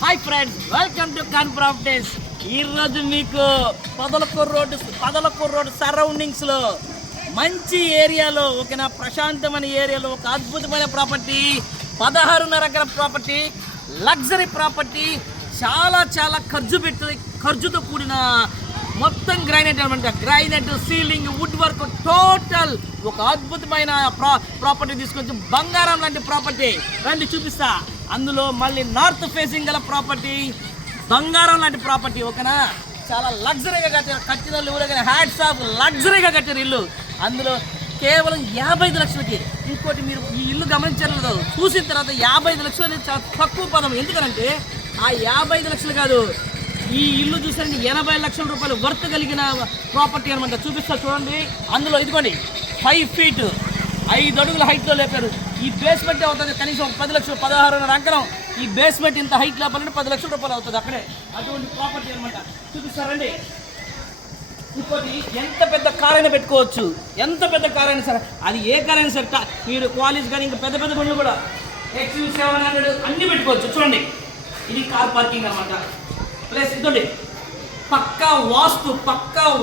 Hi friends, welcome to Kan Properties. ఈరోజు మీకు Padalakuru road సరౌండింగ్స్లో మంచి ఏరియాలో ఓకేనా, ప్రశాంతమైన ఏరియాలో ఒక అద్భుతమైన ప్రాపర్టీ, 16.5 ఎకరం ప్రాపర్టీ, లగ్జరీ ప్రాపర్టీ, చాలా చాలా ఖర్చుతో కూడిన మొత్తం గ్రైనైట్ అనమాట. Granite, ceiling, wood work, total ఒక అద్భుతమైన ప్రాపర్టీ తీసుకొచ్చి బంగారం లాంటి ప్రాపర్టీ రండి చూపిస్తా. అందులో మళ్ళీ నార్త్ ఫేసింగ్ గల ప్రాపర్టీ, బంగారం లాంటి ప్రాపర్టీ ఓకేనా. చాలా లగ్జరీగా కట్టిన వాళ్ళు ఎవరో కానీ హ్యాట్స్ ఆఫ్, లగ్జరీగా కట్టారు ఇల్లు. అందులో కేవలం 55 లక్షలకి. ఇంకోటి మీరు ఈ ఇల్లు గమనించలేదు, చూసిన తర్వాత 55 లక్షలు అనేది చాలా తక్కువ పదం. ఎందుకంటే ఆ 55 లక్షలు కాదు, ఈ ఇల్లు చూసారండి 80 లక్షల రూపాయలు వర్త్ కలిగిన ప్రాపర్టీ అనమాట. చూపిస్తా చూడండి. అందులో ఇదిగోండి 5 feet 5 అడుగుల హైట్లో లేపారు. ఈ బేస్మెంట్ అవుతుంది కనీసం 10 లక్షలు, 16.5 ఎకరం. ఈ బేస్మెంట్ ఇంత హైట్ లేపాలంటే 10 లక్షల రూపాయలు అవుతుంది అక్కడే. అటువంటి ప్రాపర్టీ అనమాట. చూపిస్తారండి. ఇంకోటి ఎంత పెద్ద కార్ అయినా పెట్టుకోవచ్చు, ఎంత పెద్ద కార్ అయినా సరే, అది ఏ కార్ అయినా సరే, మీరు క్వాలిటీస్ కానీ ఇంకా పెద్ద పెద్ద బండ్లు కూడా XUV700 అన్నీ పెట్టుకోవచ్చు. చూడండి, ఇది కార్ పార్కింగ్ అనమాట. ప్లస్ ఇదండి పక్కా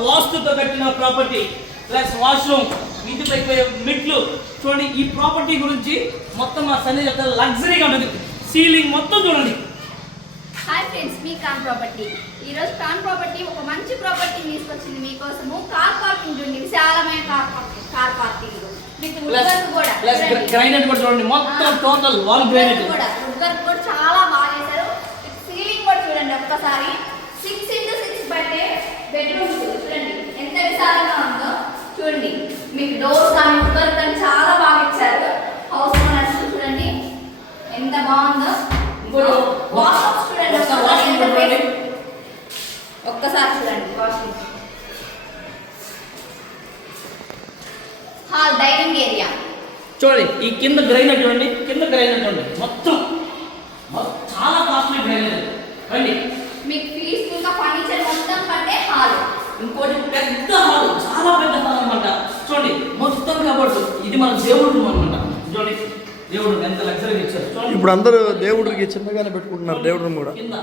వాస్తుతో కట్టిన ప్రాపర్టీ, ప్లస్ వాష్రూమ్, ఇంటి పైకి మెట్లు. చూడండి, ఈ ప్రాపర్టీ గురించి మొత్తం మా సన్ని చెప్తారు. లగ్జరీగా ఉంటుంది. సీలింగ్ మొత్తం చూడండి. హాయ్ ఫ్రెండ్స్, మీ కాన్ ప్రాపర్టీ. ఈరోజు కాన్ ప్రాపర్టీ ఒక మంచి ప్రాపర్టీ తీసుకొచ్చింది మీకోసము. కార్ పార్కింగ్ చూడండి, విశాలమైన car parking with wood work కూడా. ప్లస్ గ్రైనైట్ కూడా చూడండి, మొత్తం టోటల్ వాల్ గ్రైనైట్ కూడా. వుడ్ వర్క్ కూడా చాలా బాగా చేశారు. సీలింగ్ కూడా చూడండి ఒక్కసారి. 6x6 బెడ్రూమ్స్ చూడండి ఎంత విశాలంగా ఉందో. చూడండి, మీకు డోర్స్ కానీ వుడ్ వర్క్ కానీ చాలా బాగా ఇచ్చారు. హౌస్ ఓనర్స్ చూడండి ఎంత బాగుందో. వాష్రూమ్స్ చూడండి ఒక్కసారి చూడండి. వాష్రూమ్, హాల్, డైనింగ్ ఏరియా చూడండి. ఈ కింద గ్రైనైట్ చూడండి, మొత్తం చాలా కాస్ట్లీ గ్రైనైట్ రండి. మీకు పీస్ఫుల్ గా ఫర్నిచర్ మొత్తం పట్టే హాల్. ఇంకోటి పెద్ద హాల్, చాలా పెద్ద హాల్ అనమాట. చూడండి, మొత్తం కాబట్టి ఇది మన దేవుడు రూమ్ అనమాట. చూడండి, దేవుడు ఎంత లగ్జరీగా ఇచ్చారు. ఇప్పుడు అందరూ దేవుడికి చిన్నగానే పెట్టుకుంటున్నారు దేవుడు రూమ్ కూడా. కింద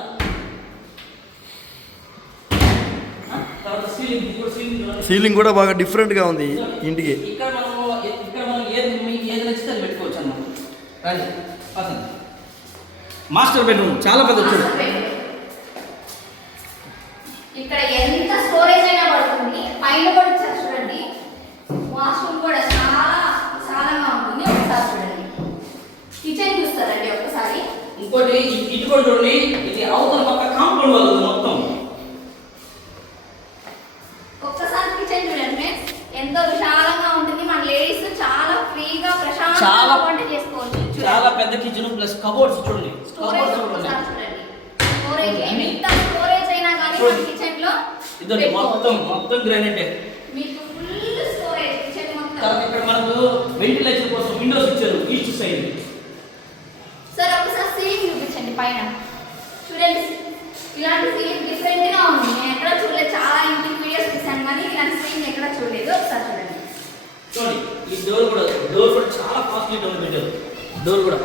తర్వాత సీలింగ్ కూడా బాగా డిఫరెంట్గా ఉంది ఇంటికి. ఇక్కడ మనం ఏది నచ్చితే అది పెట్టుకోవచ్చు అన్నమాట. రండి, పసంది. మాస్టర్ బెడ్రూమ్ చాలా పెద్ద వచ్చాడు. ఇక్కడ ఎంత స్టోరేజ్ అయినా పడుతుంది. పైన కూడా ఇచ్చారు చూడండి. వాష్రూమ్ కూడా చాలా విశాలంగా ఉంటుంది. ఒకసారి చూడండి. కిచెన్ చూస్తారండి ఒక్కసారి. ఇంకోటి ఇటు కూడా చూడండి, ఇది అవతల పక్క కాంపౌండ్ వాళ్ళు మొత్తం. ఒక్కసారి కిచెన్ చూడండి, ఎంతో విశాలంగా ఉంటుంది. మన లేడీస్ చాలా ఫ్రీగా ప్రశాంతంగా వంట చేసుకోవచ్చు. చాలా పెద్ద కిచెన్ ప్లస్ కబోర్డ్స్ చూడండి. స్టోరేజ్ ఒక్కసారి చూడండి. స్టోరేజ్ ఎంత స్టోరేజ్ అయినా కానీ మన కిచెన్ లో ఇదండి మొత్తం గ్రానైట్. మీకు ఫుల్ స్టోరేజ్ కిచెన్ మొత్తం. తర్వాత ఇక్కడ మనకు వెంటిలేషన్ కోసం విండోస్ ఇచ్చారు ఈస్ట్ సైడ్. సార్ ఒకసారి సీలింగ్ చూపించండి పైన. చూడండి, ఇలాంటి సీలింగ్ డిఫరెంట్ గా ఉంది. నేను ఎక్కడ చూడలేదు, చాలా ఇంటికి వీడియోస్ చూసాను కానీ ఇలాంటి సీలింగ్ ఎక్కడ చూడలేదు. ఒకసారి చూడండి. చూడండి, ఈ డోర్ కూడా చాలా కాస్ట్లీ డోర్ పెట్టారు. డోర్ కూడా